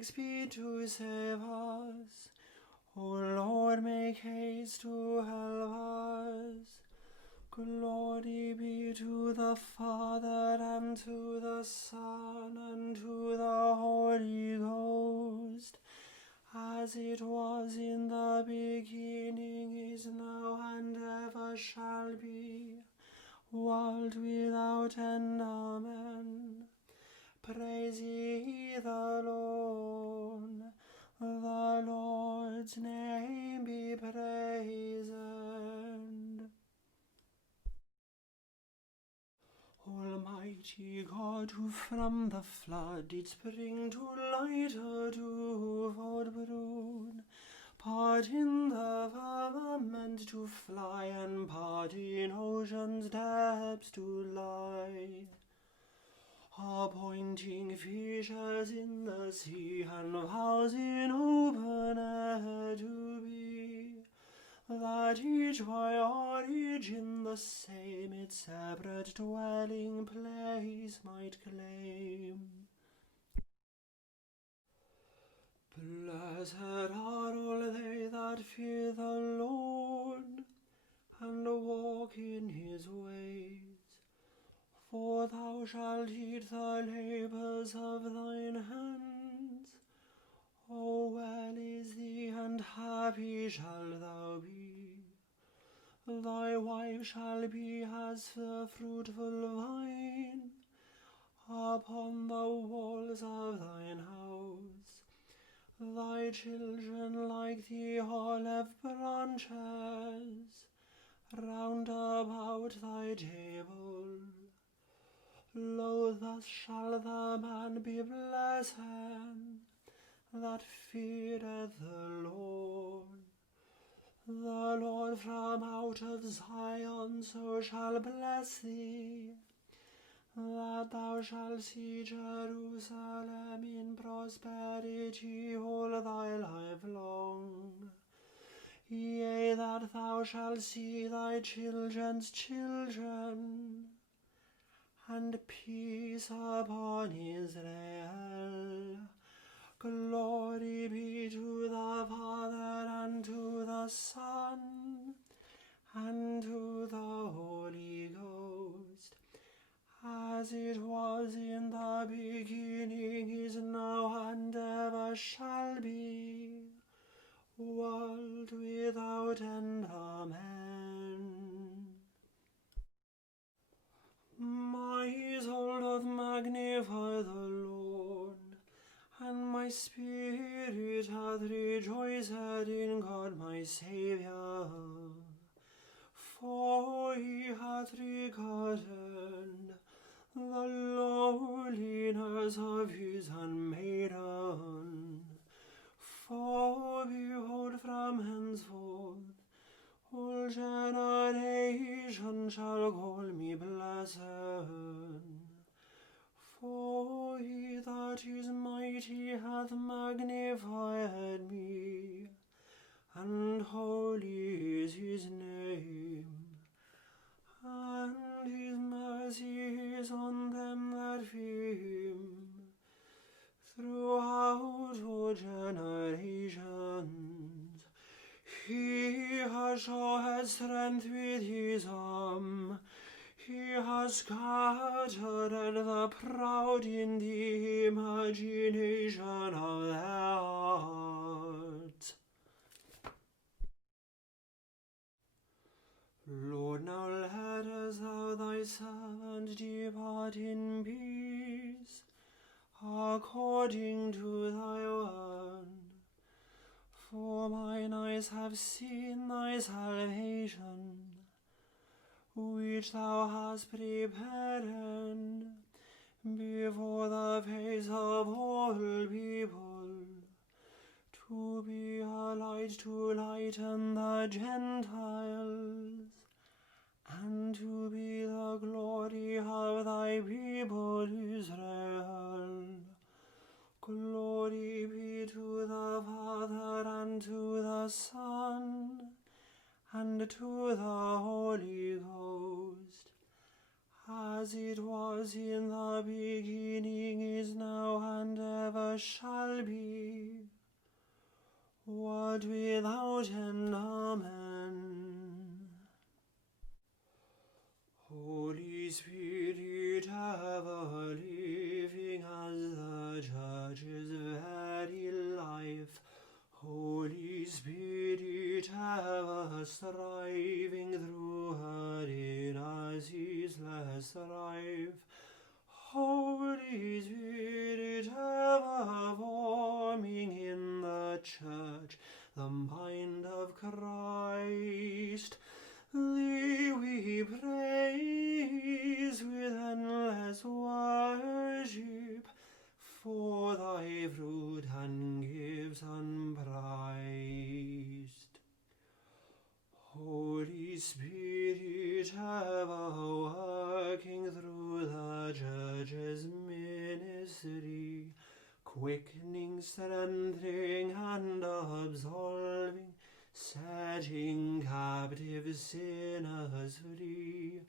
make speed to save us. O Lord, make haste to help us. Glory be to the Father, and to the Son, and to the Holy Ghost, as it was in the beginning, is now, and ever shall be, world without end. Amen. Praise ye the Lord. The Lord's name be praised. Almighty God, who from the flood didst bring to light a twofold brood, part in the firmament to fly, and part in ocean's depths to lie, appointing fishes in the sea, and fowls in open air to be, that each by origin the same its separate dwelling place might claim. Blessed are all they that fear the Lord, and walk in his ways. For thou shalt eat the labours of thine hands. O well is thee, and happy shalt thou be. Thy wife shall be as the fruitful vine upon the walls of thine house, thy children like the olive branches round about thy table. Lo, thus shall the man be blessed that feareth the Lord. The Lord from out of Zion so shall bless thee, that thou shalt see Jerusalem in prosperity all thy life long. Yea, that thou shalt see thy children's children, and peace upon Israel. Glory be to the Father, and to the Son, and to the Holy Ghost, as it was in the beginning, is now, and ever shall be, world without end. Amen. My soul doth magnify the Lord, and my spirit hath rejoiced in God my Saviour. For he hath regarded the lowliness of his handmaiden. For behold, from henceforth all generations shall call me blessed. For he that is mighty hath magnified me, and holy is his name. And his mercy is on them that fear him throughout all generations. He has shown strength with his arm. He has scattered the proud in the imagination of their hearts. Lord, now lettest thou thy servant depart in peace, according to thy word. For mine eyes have seen thy salvation, which thou hast prepared before the face of all people, to be a light to lighten the Gentiles, and to be the glory of thy people Israel. Glory be to the Father, and to the Son, and to the Holy Ghost, as it was in the beginning, is now, and ever shall be, what without end, amen. Holy Spirit, ever living as the Church's very life, Holy Spirit, ever striving through her inner ceaseless strife, Holy Spirit, ever forming in the Church the mind of Christ, Thee we praise with endless worship, for thy fruit and gifts unprized. Holy Spirit, ever working through the Church's ministry, quickening, strengthening, and absolving, setting captive sinners free.